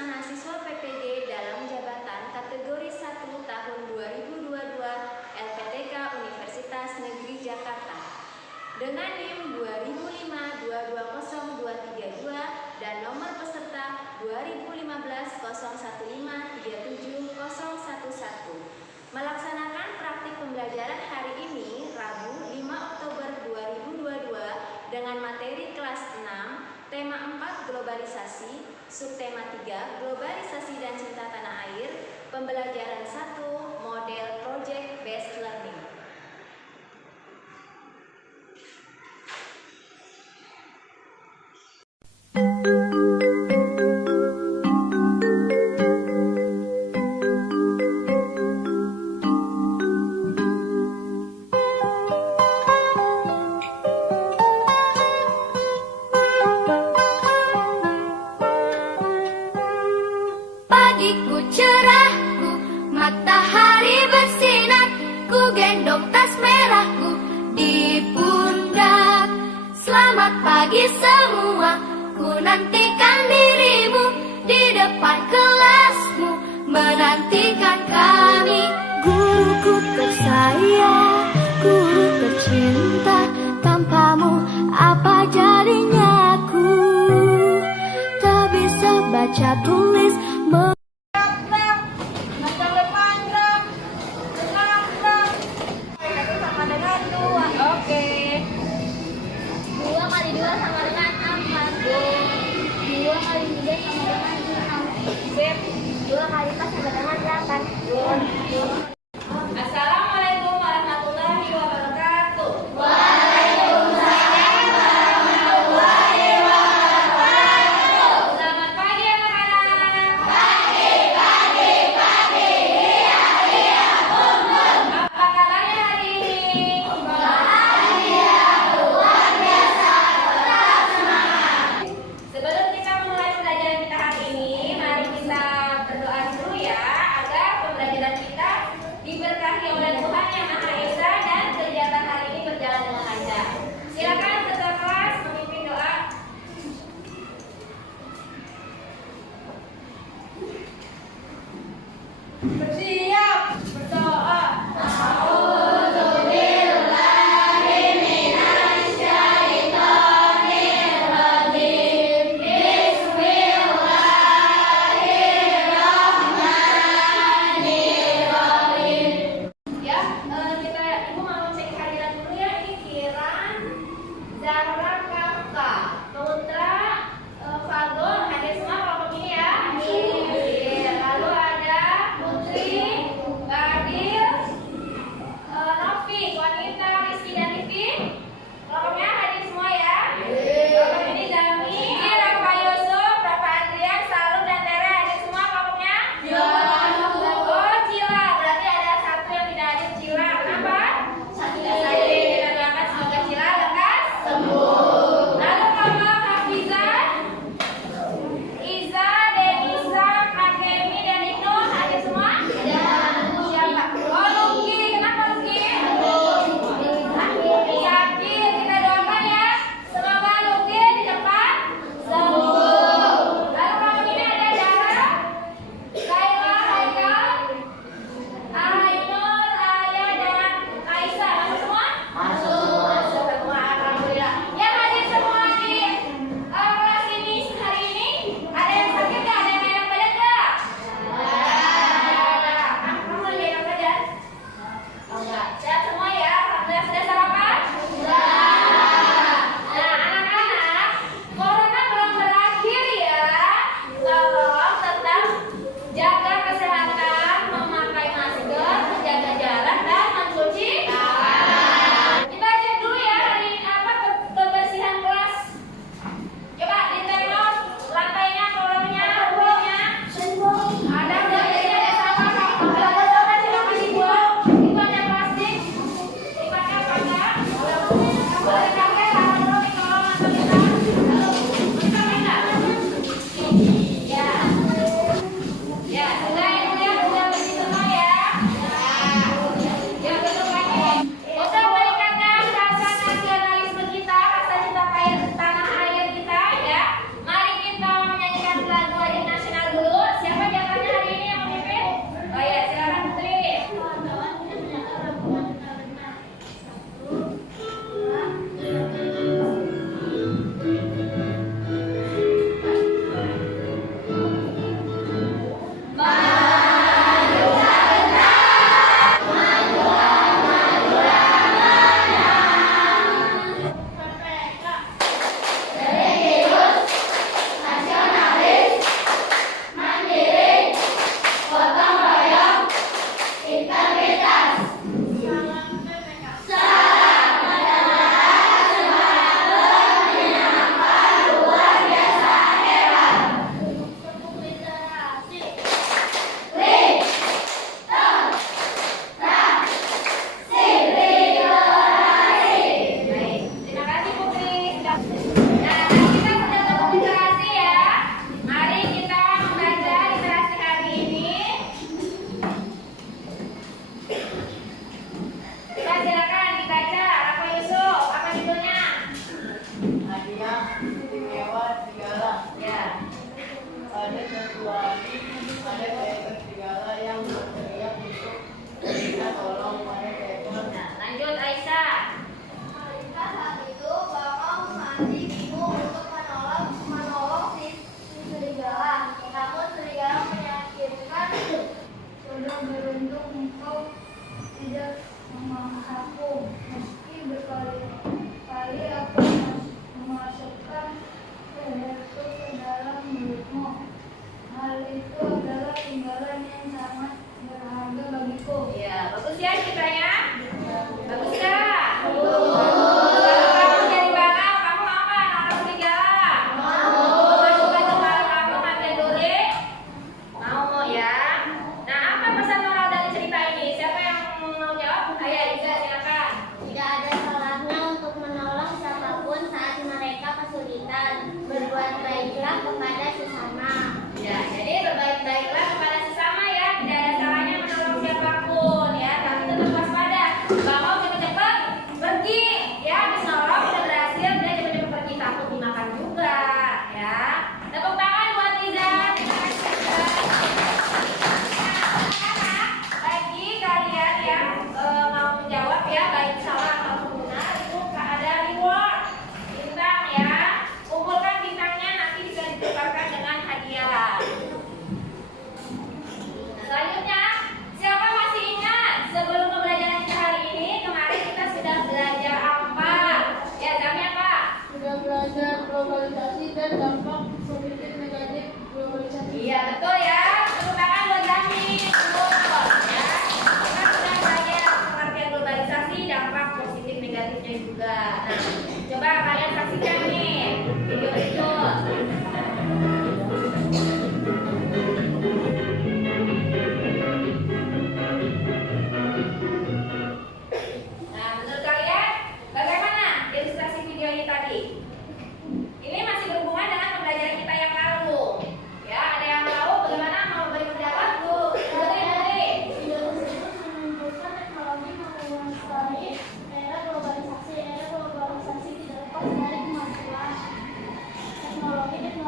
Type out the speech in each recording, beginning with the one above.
mahasiswa PPG dalam jabatan kategori 1 tahun 2022 LPTK Universitas Negeri Jakarta dengan NIM 2005-220232 dan nomor peserta 2015-015-37011 melaksanakan praktik pembelajaran hari ini Rabu 5 Oktober 2022 dengan materi kelas 6, tema 4 globalisasi, subtema 3 globalisasi dan cinta tanah air, pembelajaran 1 model project based learning. Pagiku cerahku, matahari bersinar, ku gendong tas merahku di pundak. Selamat pagi semua, ku nantikan dirimu di depan kelasmu, menantikan kami. Guruku tersayang, guru tercinta, tanpamu apa jadinya aku? Tak bisa baca tulis. Assalamualaikum warahmatullahi wabarakatuh. Selamat pagi anak-anak. Apa kabarnya hari ini? Sebelum kita memulai pelajaran kita hari ini, mari kita berdoa dulu ya agar pembelajaran kita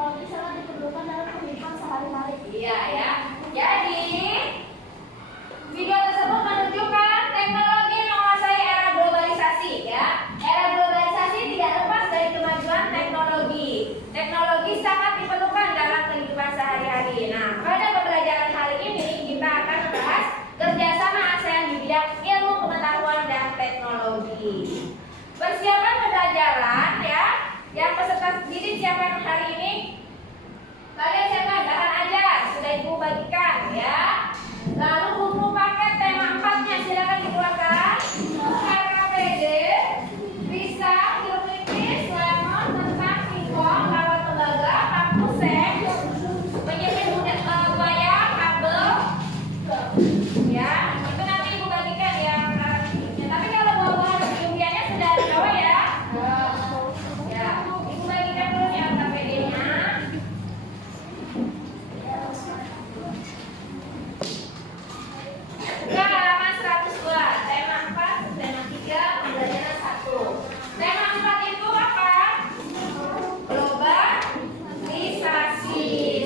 teknologi sangat diperlukan dalam kehidupan sehari-hari. Iya ya. Jadi video tersebut menunjukkan teknologi menguasai era globalisasi ya. Era globalisasi tidak lepas dari kemajuan teknologi. Teknologi sangat diperlukan dalam kehidupan sehari-hari. Nah, pada pembelajaran hari ini kita akan membahas kerjasama ASEAN di bidang ilmu pengetahuan dan teknologi. Persiapan pembelajaran ya, yang peserta didik siapkan hari ini. Kalian siapkan bahan ajar, sudah Ibu bagikan ya. Lalu buku paket tema 4-nya silakan dikeluarkan. RKPD, bisa, geometris, lemon, tentang singkong, kawat tembaga, paku seng, penyelesaian wayang, kabel. Ya, itu nanti Ibu bagikan yang tapi kalau bawa-bawa impiannya sudah ada bawa ya. Ya, Ibu bagikan dulu yang RKPD-nya. Buka halaman 102, tema 4, tema 3, pembelajaran 1. Tema 4 itu apa? Globalisasi.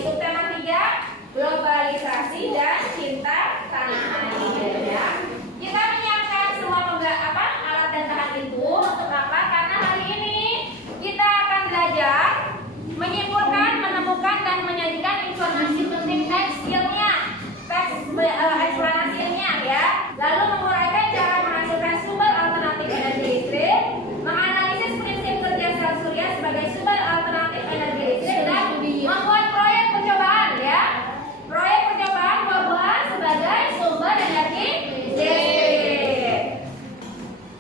Subtema 3, globalisasi dan cinta tanah air ya. Kita menyiapkan semua alat dan bahan itu untuk apa? Karena hari ini kita akan belajar menyimpulkan, menemukan dan menyajikan informasi penting teks ilmiah. Eksplanasi ilmiah ya. Lalu menguraikan cara menghasilkan sumber alternatif energi listrik, menganalisis prinsip kerja sel surya sebagai sumber alternatif energi listrik, dan membuat proyek percobaan ya. Proyek percobaan buah-buahan sebagai sumber energi listrik.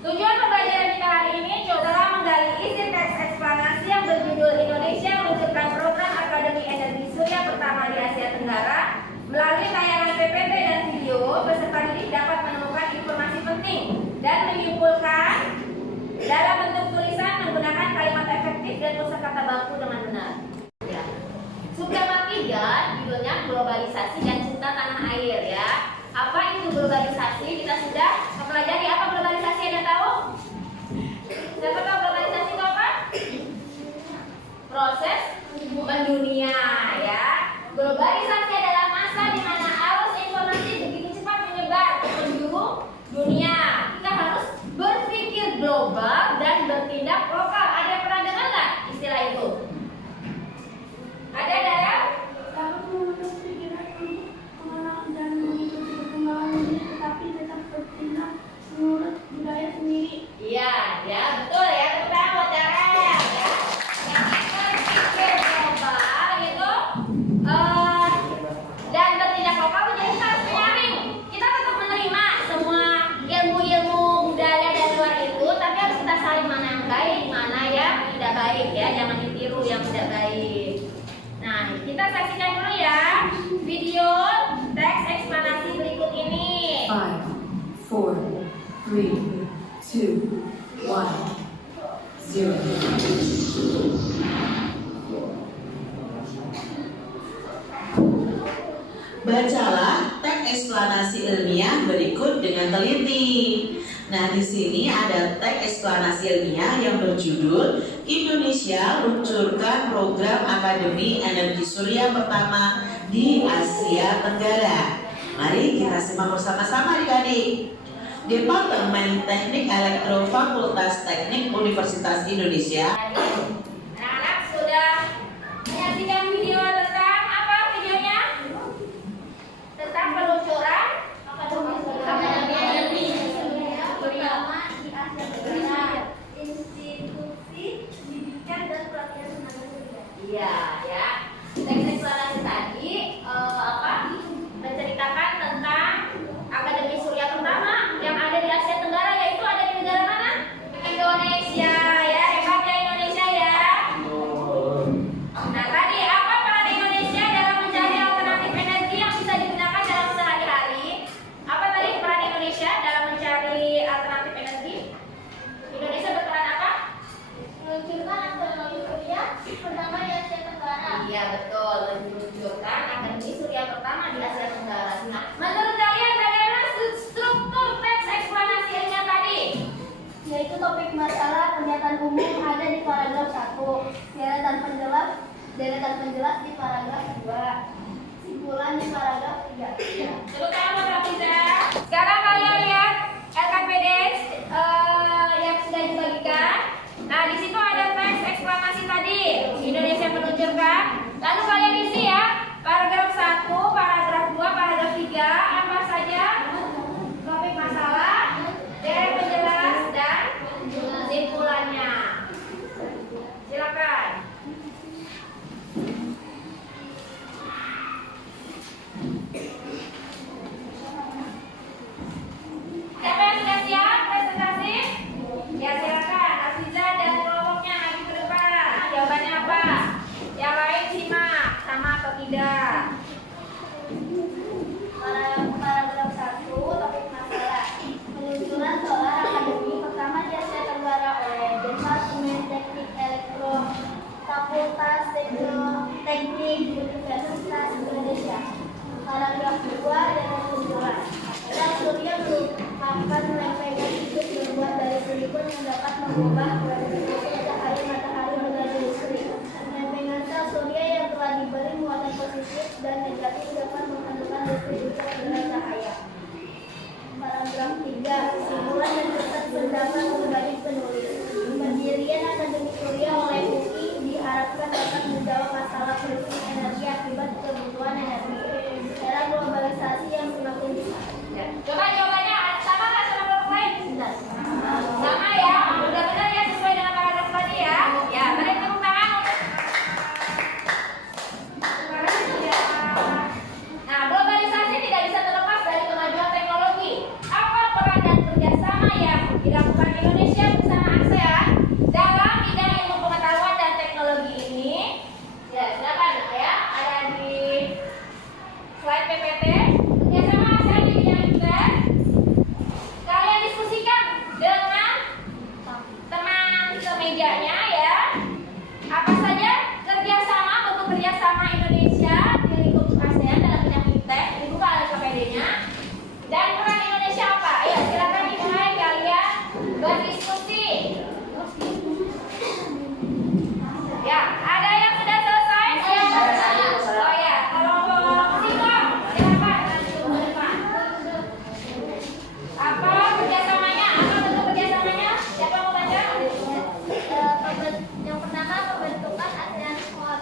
Tujuan pembelajaran kita hari ini adalah menggali isi teks eksplanasi yang berjudul Indonesia mewujudkan program Akademi Energi Surya pertama di Asia Tenggara. Melalui tayangan PPT dan video, peserta didik dapat menemukan informasi penting dan menyimpulkan dalam bentuk tulisan menggunakan kalimat efektif dan kosakata baku dengan benar. Ya. Subtema 3 judulnya globalisasi dan cinta tanah air ya. Apa itu globalisasi? Kita sudah mempelajari apa globalisasi, ada tahu? Siapa tahu globalisasi itu apa? Proses mendunia ya. Globalisasi adalah masa di mana arus informasi begitu cepat menyebar ke penjuru dunia. Kita harus berpikir global dan bertindak lokal. Ada yang pernah dengar nggak istilah itu? Ada Dara? Dapat membentuk pikiran untuk mengenal dan mengikuti perkembangan dunia, tetapi tetap bertindak menurut budaya sendiri. Iya, ya betul ya. Tepuk tangan buat Dara ya. Yang berpikir global itu dan bertindak lokal, jadi kita harus menyaring. Kita tetap menerima semua ilmu-ilmu budaya dari luar itu, tapi harus kita saring mana yang baik, mana yang tidak baik ya. Jangan ditiru yang tidak baik. Nah, kita saksikan dulu ya video teks eksplanasi berikut ini. 5, 4, 3, 2, 1, 0. Bacalah teks eksplanasi ilmiah berikut dengan teliti. Nah, di sini ada teks eksplanasi ilmiah yang berjudul Indonesia luncurkan program Akademi Energi Surya pertama di Asia Tenggara. Mari kita simak bersama-sama adik-adik. Departemen Teknik Elektro Fakultas Teknik Universitas Indonesia. Anak-anak sudah menyaksikan video tentang apa videonya? Tentang peluncuran Akademi Energi Surya pertama di Asia Tenggara, institusi pendidikan dan pelatihan tenaga surya. Iya, ya. Teks eksplanasi tadi menceritakan tentang Akademi Surya pertama yang ada di Asia Tenggara, yaitu ada di negara mana? Indonesia ya. Hebat ya Indonesia ya. deretan penjelas di paragraf 2, simpulan di paragraf 3. Tepuk tangan buat Rafiza. Sekarang kalian lihat LKPD yang sudah dibagikan. Nah, di situ ada teks eksklamasi tadi, Indonesia meluncurkan. Lalu kalian isi ya, paragraf 1, paragraf 2, paragraf 3, apa saja topik masalah, deret penjelas, dan simpulannya. Silakan. Siapa yang sudah siap presentasi? Ya silakan, Afiza dan kelompoknya maju ke depan. Jawabannya apa? Yang lain simak, sama atau tidak? Paragraf 1, topik masalah. Peluncuran solar akademi pertama di Asia Tenggara oleh Departemen Teknik Elektro Fakultas Teknik Universitas Indonesia. Paragraf 2, deret penjelas. Sel surya merupakan lempengan hidup terbuat dari silikon yang dapat mengubah gravitasi cahaya matahari menjadi listrik. Lempengan sel surya yang telah diberi muatan positif dan negatif dapat menentukan listrik untuk aliran cahaya. Paragraf 3, simpulan dan kesan pendapat pribadi penulis. Pendirian Akademi Surya oleh UI diharapkan dapat menjawab masalah krisis energi akibat kebutuhan energi era globalisasi yang semakin besar. Coba jawabannya sama nggak sama kelompok lain? Sama ya, udah benar ya, sesuai dengan paragraf tadi ya. Ya, beri tepuk tangan untuk. Nah, globalisasi tidak bisa terlepas dari kemajuan teknologi. Apa peran dan kerjasama yang dilakukan Indonesia bersama ASEAN dalam bidang ilmu pengetahuan dan teknologi ini? Ya, silakan ya, ada di slide PPT. Kerjasama ASEAN di bidang ITER. Kalian diskusikan dengan teman semejanya ya. Apa saja kerjasama, bentuk kerjasama Indonesia di lingkup ASEAN dalam bidang ITER, dibuka LKPD-nya. Dan peran Indonesia apa? Ayo silakan dimulai kalian berdiskusi. Ya, ada yang sudah selesai? Oh ya, kelompok Singkong, silakan maju ke depan. Apa kerjasamanya? Apa bentuk kerjasamanya? Siapa mau baca? Yang pertama, pembentukan ASEAN Squad.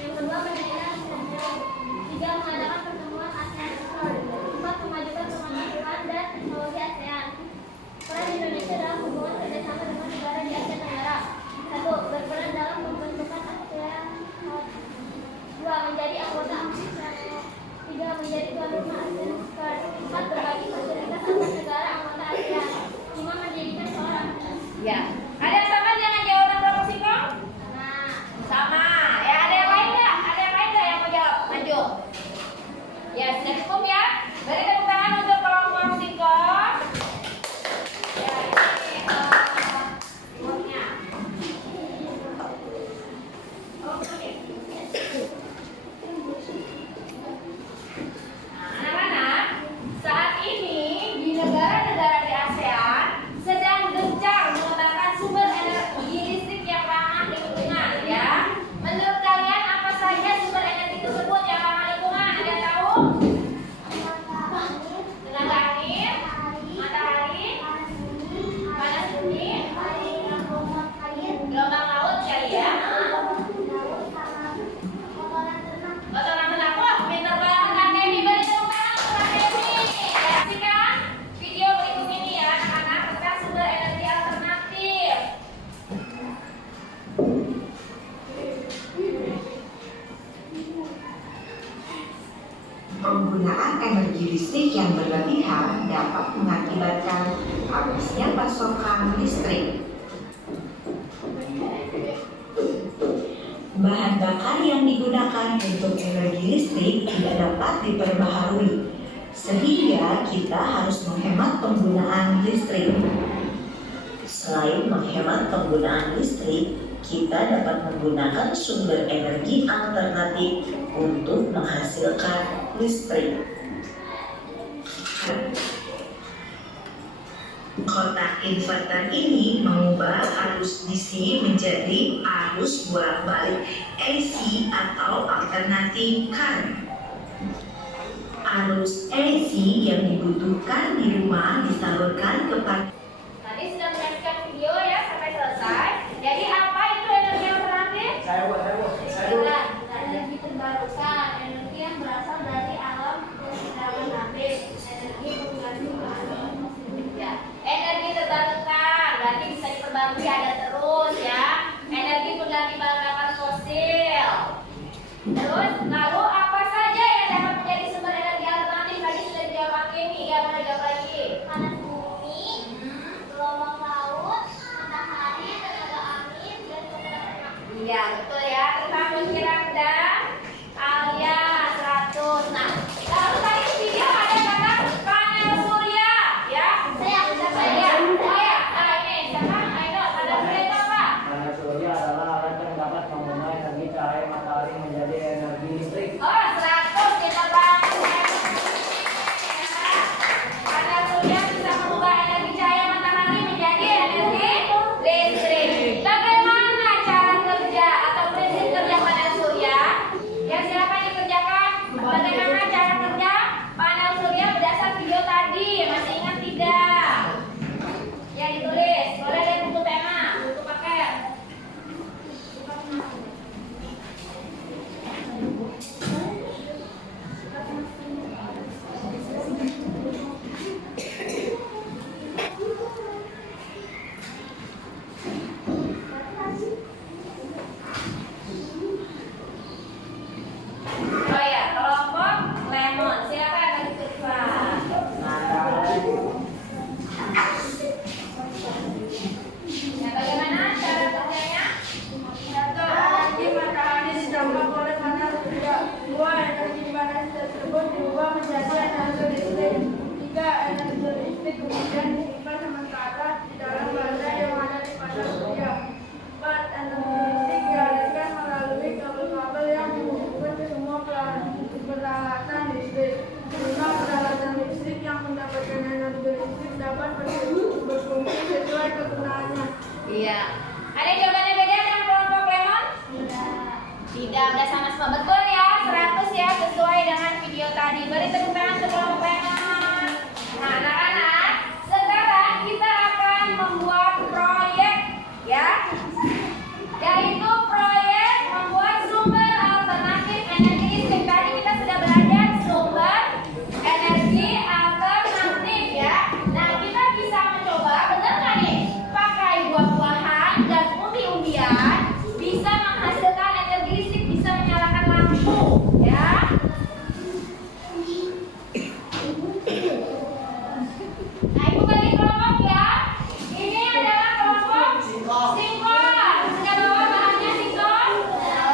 Yang kedua, pendirian ASEAN. 3, mengadakan pertemuan ASEAN Squad. 4, memajukan kemandirian dan teknologi ASEAN. Peran Indonesia dalam hubungan kerjasama dengan negara di Asia Tenggara. 1, berperan dalam pembentukan ASEAN Squad. 2, menjadi anggota ASEAN. 3, menjadi tuan rumah ASEAN Squad. 4, berbagi fasilitas antar negara anggota ASEAN. 5, mendirikan sekolah ASEAN. Ya. Ada yang sama dengan jawaban kelompok Singkong? Sama. Ya, ada yang lain nggak? Ada yang lain nggak yang mau jawab? Maju. Ya, sudah cukup ya. Beri tepuk tangan untuk kelompok Singkong. Ya, ini kelompoknya. Oke. Nah, anak-anak, saat ini di negara-negara di ASEAN sedang gencar mengembangkan sumber energi listrik yang ramah lingkungan ya. Menurut kalian apa saja sumber energi tersebut yang ramah lingkungan? Ada yang tahu? Tenaga angin, matahari, panas bumi, gelombang laut kali ya. Kotoran ternak. Wah, pintar banget Kak Devi. Beri tepuk tangan untuk Kak Devi. Saksikan video berikut ini ya anak-anak tentang sumber energi alternatif. Penggunaan energi listrik yang berlebihan dapat mengakibatkan habisnya pasokan listrik. Bahan bakar yang digunakan untuk energi listrik tidak dapat diperbaharui, sehingga kita harus menghemat penggunaan listrik. Selain menghemat penggunaan listrik, kita dapat menggunakan sumber energi alternatif untuk menghasilkan listrik. Kotak inverter ini mengubah arus DC menjadi arus bolak-balik AC atau alternating current. Arus AC yang dibutuhkan di rumah disalurkan ke Tadi sudah menyaksikan video ya sampai selesai. Jadi apa itu energi alternatif? Jelas, energi terbarukan, energi yang berasal dari alam alternatif, energi pengganti bahan ya. Energi terbarukan berarti bisa diperbarui, ada terus ya. Energi pengganti bahan bakar fosil. Terus lalu apa saja yang dapat menjadi sumber energi alternatif? Tadi sudah dijawab ini, ya mana jawab lagi? Panas bumi, gelombang laut, matahari, tenaga angin, dan tenaga. Iya betul ya. Tentang pikiran dan Alia 100. Nah, lalu tadi di video ada kata panel surya, ya? Siapa ya? Oh ya, nah ini sekarang ayo panel surya itu apa? Panel surya adalah alat yang dapat mengubah energi cahaya matahari menjadi energi listrik. Oh, 100 kita bantu. Panel surya bisa mengubah energi cahaya matahari menjadi energi listrik. Bagaimana cara kerja atau prinsip kerja panel surya? Ya silakan dikerjakan. Bagaimana cara kerja panel surya berdasar video tadi? Masih ingat tidak? Ya ditulis. Boleh dari buku tema, buku paket. Oh ya, kelompok lemon. Siapa yang akan dituliskan? Ya, bagaimana cara kerjanya? Satu, energi matahari ditambah oleh panel surya. Dua, energi panas tersebut diubah menjadi energi listrik. Tiga, energi listrik kemudian disimpan sementara di dalam baterai yang ada di panel surya. Empat, energi listrik dialirkan melalui kabel-kabel yang menghubungkan ke semua peralatan listrik. Lima, peralatan listrik yang mendapatkan energi listrik dapat berfungsi sesuai kegunaannya. Iya. Ada jawabannya beda dengan kelompok lemon? Tidak, udah sama-sama betul ya. 100 ya, sesuai dengan video tadi. Beri tepuk tangan untuk kelompok lemon. Nah, anak-anak, sekarang kita akan membuat proyek ya. Yaitu proyek membuat sumber alternatif energi listrik. Tadi kita sudah belajar sumber energi alternatif ya. Nah, kita bisa mencoba, benar nggak nih? Pakai buah-buahan dan umbi-umbian bisa menghasilkan energi listrik, bisa menyalakan lampu ya. Nah, ibu bagi kelompok ya. Ini adalah kelompok singkong. Sudah bawa bahannya singkong? Ya.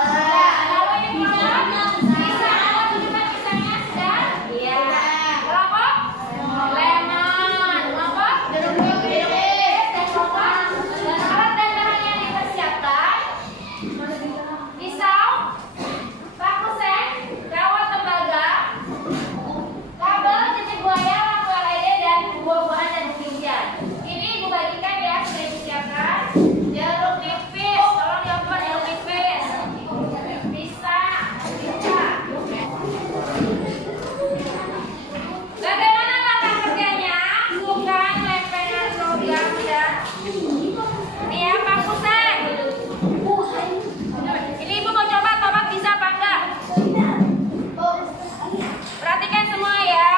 Lalu ini kelompok pisang. Ada tunjukkan pisangnya sudah? Iya. Kelompok lemon. Kelompok jeruk nipis. Dan kelompok alat dan bahan yang dipersiapkan: pisau, paku sen, kawat tembaga, kabel, cicak buaya, lampu LED, dan buah-buahan dan umbi-umbian. Ini ibu bagikan ya, sudah disiapkan. Jeruk nipis, tolong diopor jeruk nipis. Pisang, bagaimana langkah kerjanya? Bukan lempengan program dan ini ya paku sen. Ini ibu mau coba tomat bisa apa enggak? Perhatikan semua ya.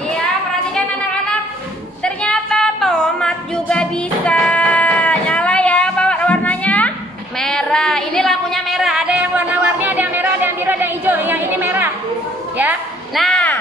Iya, perhatikan anak-anak. Ternyata tomat juga bisa nyala ya. Bawa warnanya merah. Ini lampunya merah. Ada yang warna-warni, ada yang merah, ada yang biru, ada yang hijau. Yang ini merah. Ya. Nah,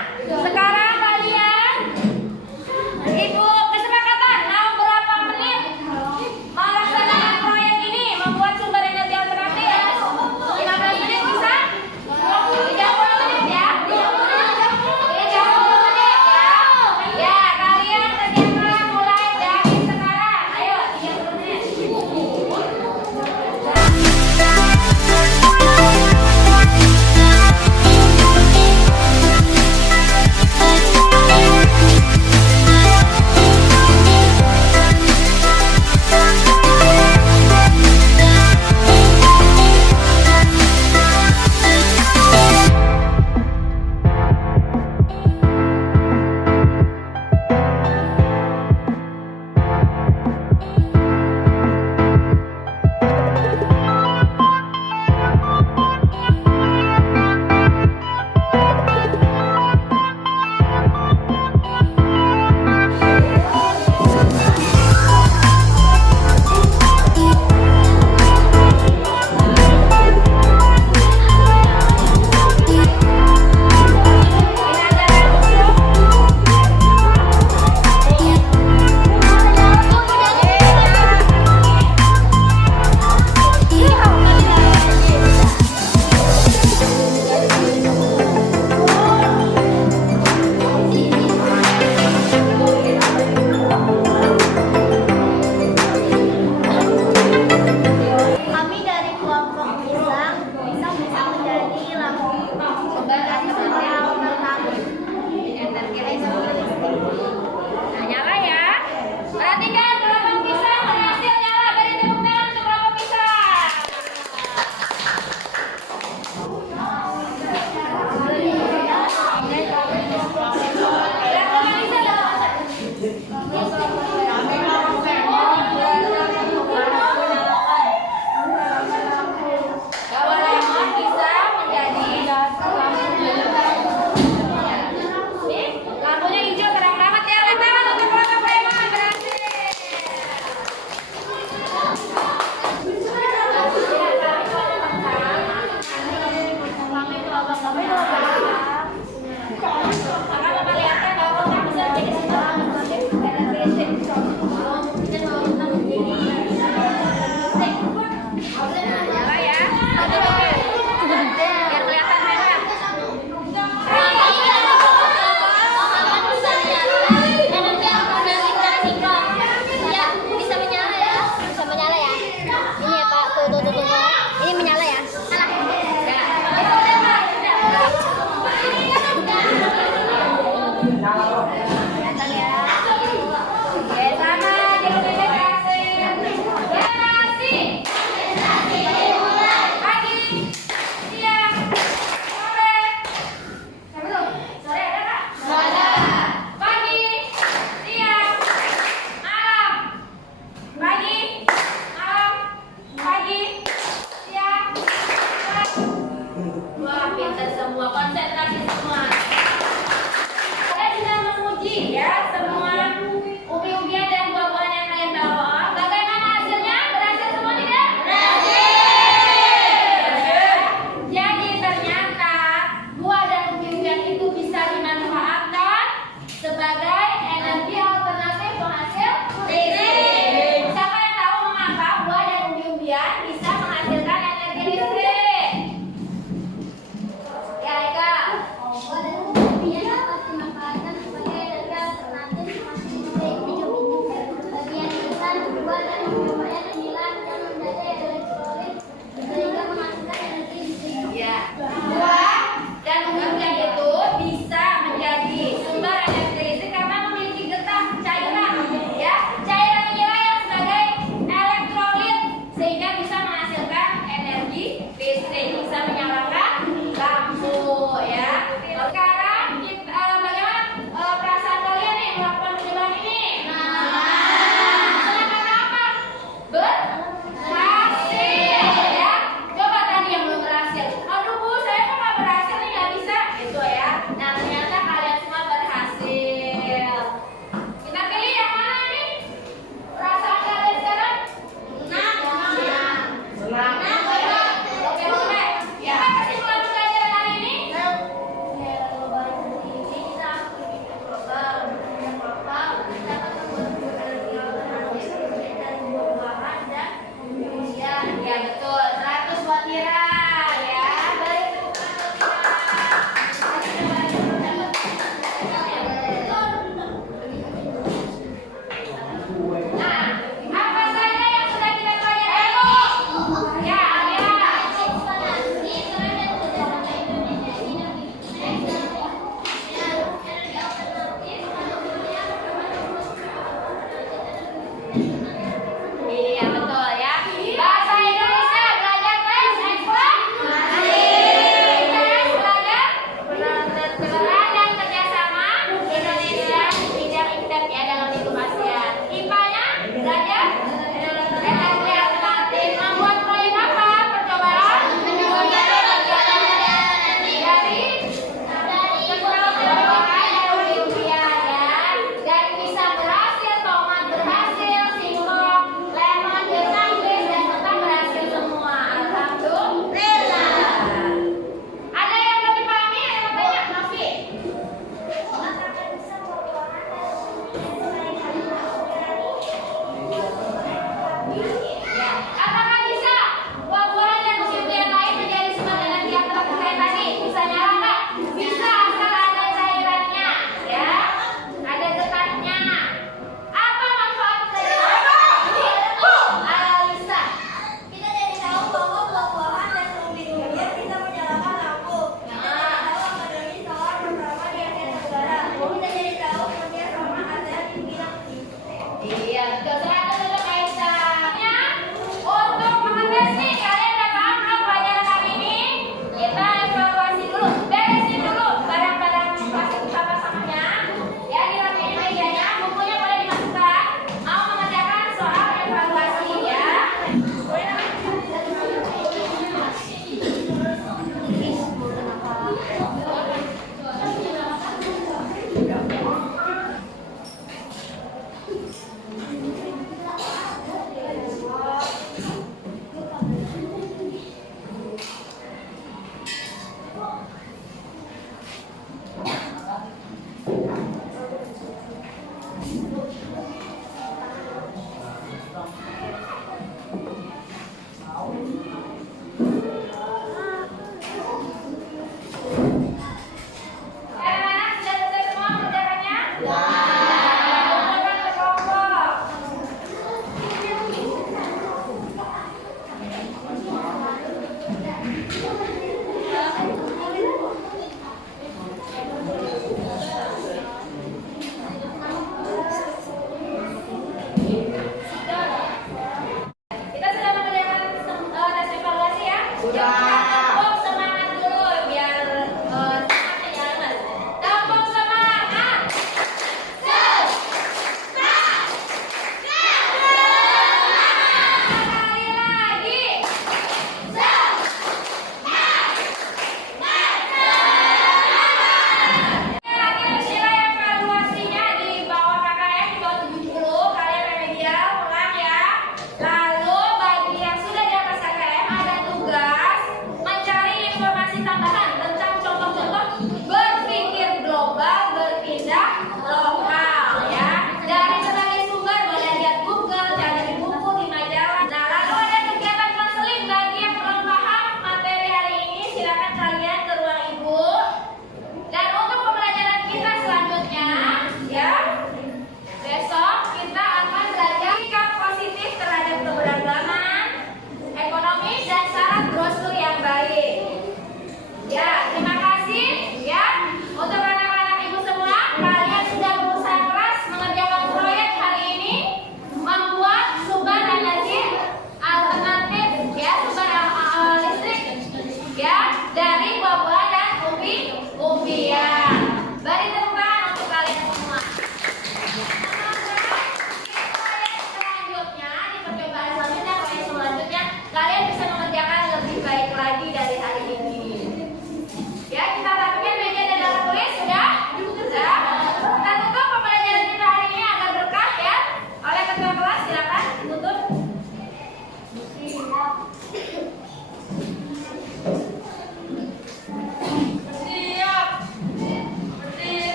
Udah.